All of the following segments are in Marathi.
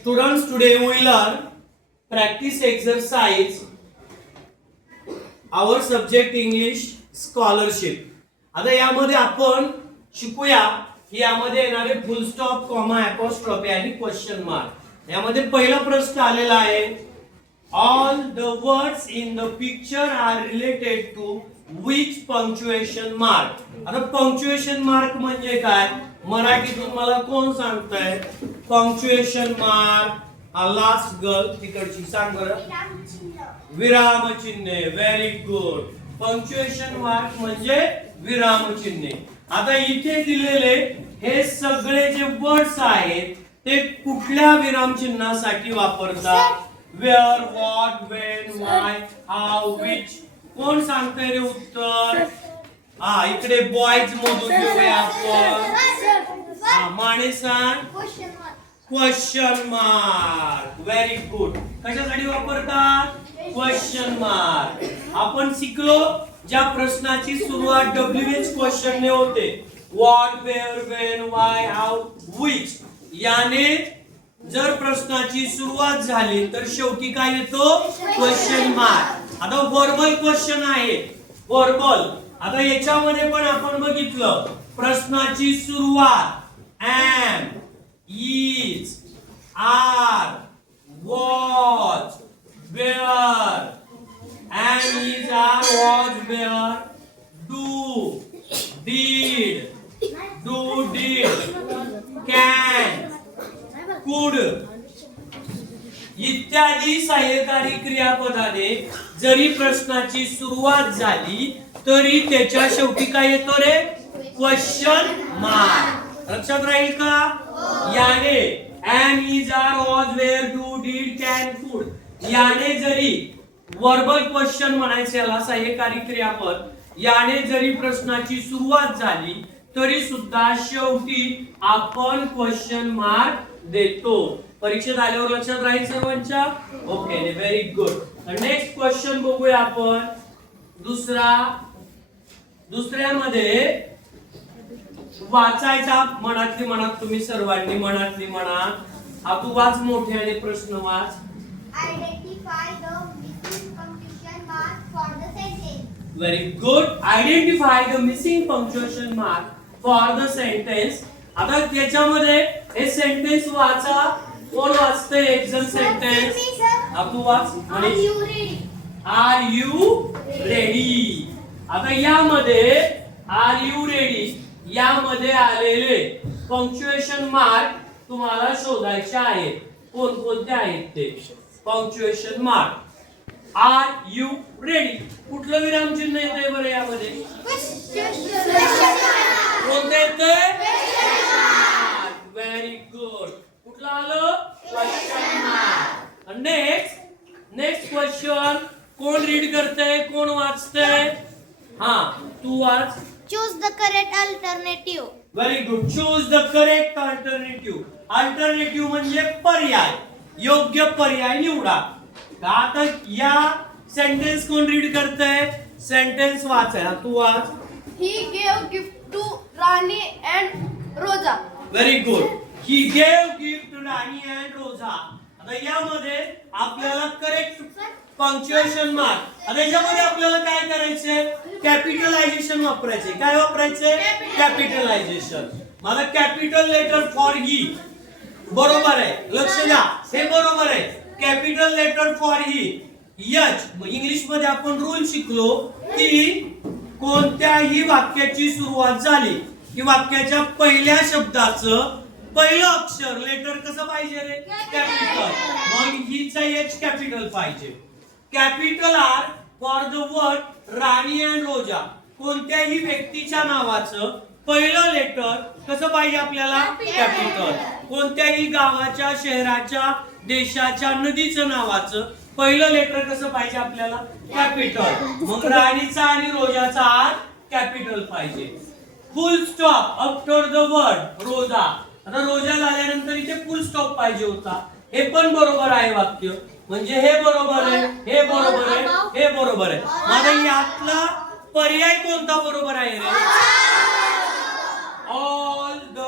Students, today we learn practice exercise. Our subject English scholarship. आता यामध्ये आपण शिकूया की यामध्ये येणारे फुल स्टॉप, कॉमा, अपॉस्ट्रॉफी आणि क्वेश्चन मार्क. यामध्ये पहिला प्रश्न आलेला आहे. All the words in the picture are related to which punctuation mark? आता punctuation mark म्हणजे काय? मराठीतून मला कोण सांगतंय? पंक्च्युएशन मार्क, लास्ट गर्ल तिकडची सांग बरं. विराम चिन्ह. Very good. पंक्च्युएशन मार्क म्हणजे विराम चिन्ह. आता इथे दिलेले हे सगळे जे वर्ड्स आहेत ते कुठल्या विराम चिन्हासाठी वापरतात? Where, what, when, why, how, which. कोण सांगतंय रे उत्तर? इकडे बॉयज मधून घेऊया आपण. माने सांग. Question mark. Very good. कशासाठी वापरतात? Question mark. आपण शिकलो ज्या प्रश्नाची सुरुवात WH क्वेश्चन ने होते, what, where, when, why, how, which, याने जर प्रश्नाची सुरुवात झाली तर शेवटी काय येतो? Question mark. आता व्हर्बल क्वेश्चन आहे, व्हर्बल. आता याच्यामध्ये पण आपण बघितलं प्रश्नाची सुरुवात am, is, are, was, where. Am, is, are, was, where. Do, did, do, did, can, could इत्यादी सहाय्यकारी क्रियापदाने जरी प्रश्नाची सुरुवात झाली तरी त्याच्या शेवटी काय येतो रे? Question mark. लक्षात राहील का? याने am, is, are, was, where, do, did, can, could याने जरी वर्बल क्वेश्चन म्हणायचे याला सहाय्यकारी क्रियापद, याने जरी प्रश्नाची सुरुवात झाली तरी सुद्धा शेवटी आपण क्वेश्चन मार्क देतो. परीक्षेत आल्यावर लक्षात राहील सर्वांच्या? Okay, very good. Next question बघूया आपण. दुसऱ्यामध्ये वाचायचा मनातली मनात. तुम्ही सर्वांनी मनातली मनात. हा तू वाच मोठ्याने प्रश्न वाच. Identify the missing punctuation mark for the sentence. Very good. Identify the missing punctuation mark for the sentence. आता त्याच्यामध्ये हे सेंटेन्स वाचा. कोण वाचतंय? एक जण सेंटेन्स. तू वाच. Are you ready? Are you ready? आता यामध्ये आर यू रेडी यामध्ये आलेले पंक्च्युएशन मार्क तुम्हाला शोधायचे आहेत. कोणकोणते आहेत ते punctuation mark? Are you ready. कुठलं विराम चिन्ह येतंय बरं यामध्ये? कोणतं येतंय? Very good. कुठलं आलं? Question mark. नेक्स्ट क्वेश्चन कोण रीड करतंय? कोण वाचतंय? तू वाच. Choose the correct alternative. Very good. Choose the correct alternative. Alternative म्हणजे पर्याय, योग्य पर्याय निवडा. आता या सेंटेन्स कोण रीड करतंय? सेंटेन्स वाचायला तू वाच. He gave gift to Rani and Rosa. Very good. He gave gift Rani and Rosa. आता यामध्ये आपल्याला करेक्ट पंक्च्युएशन मार्क. आता याच्यामध्ये आपल्याला काय करायचंय? कॅपिटलायझेशन वापरायचे. काय वापरायचे? कॅपिटलायझेशन. मला कॅपिटल लेटर फॉर ही बरोबर आहे. लक्ष द्या, हे बरोबर आहे. Capital letter for he H. English मध्ये आपण रूल शिकलो की कोणत्याही वाक्याची सुरुवात झाली की वाक्याच्या पहिल्या शब्दाचं पहिलं अक्षर लेटर कसं पाहिजे रे? कॅपिटल. मग हिचा एच कॅपिटल पाहिजे. Capital R for the word Rani and Rosa. कोणत्याही व्यक्तीच्या नावाचं पहिलं लेटर कसं पाहिजे आपल्याला? कॅपिटल. कोणत्याही गावाच्या, शहराच्या, देशाच्या, नदीचं नावाचं पहिलं लेटर कसं पाहिजे आपल्याला? कॅपिटल. मग राणीचा आणि रोजाचा आर कॅपिटल पाहिजे. Full stop after the word Rosa. आता रोजा झाल्यानंतर इथे फुल स्टॉप पाहिजे होता. हे पण बरोबर आहे वाक्य. म्हणजे हे बरोबर आहे, हे बरोबर आहे, हे बरोबर आहे. मला यातला पर्याय कोणता बरोबर आहे रे? All the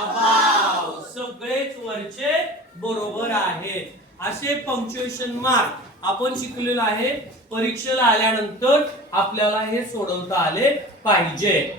above. सगळेच खालचेच वरचे बरोबर आहे. असे पंक्च्युएशन मार्क आपण शिकलेलो आहे. परीक्षेला आल्यानंतर आपल्याला हे सोडवता आले पाहिजे.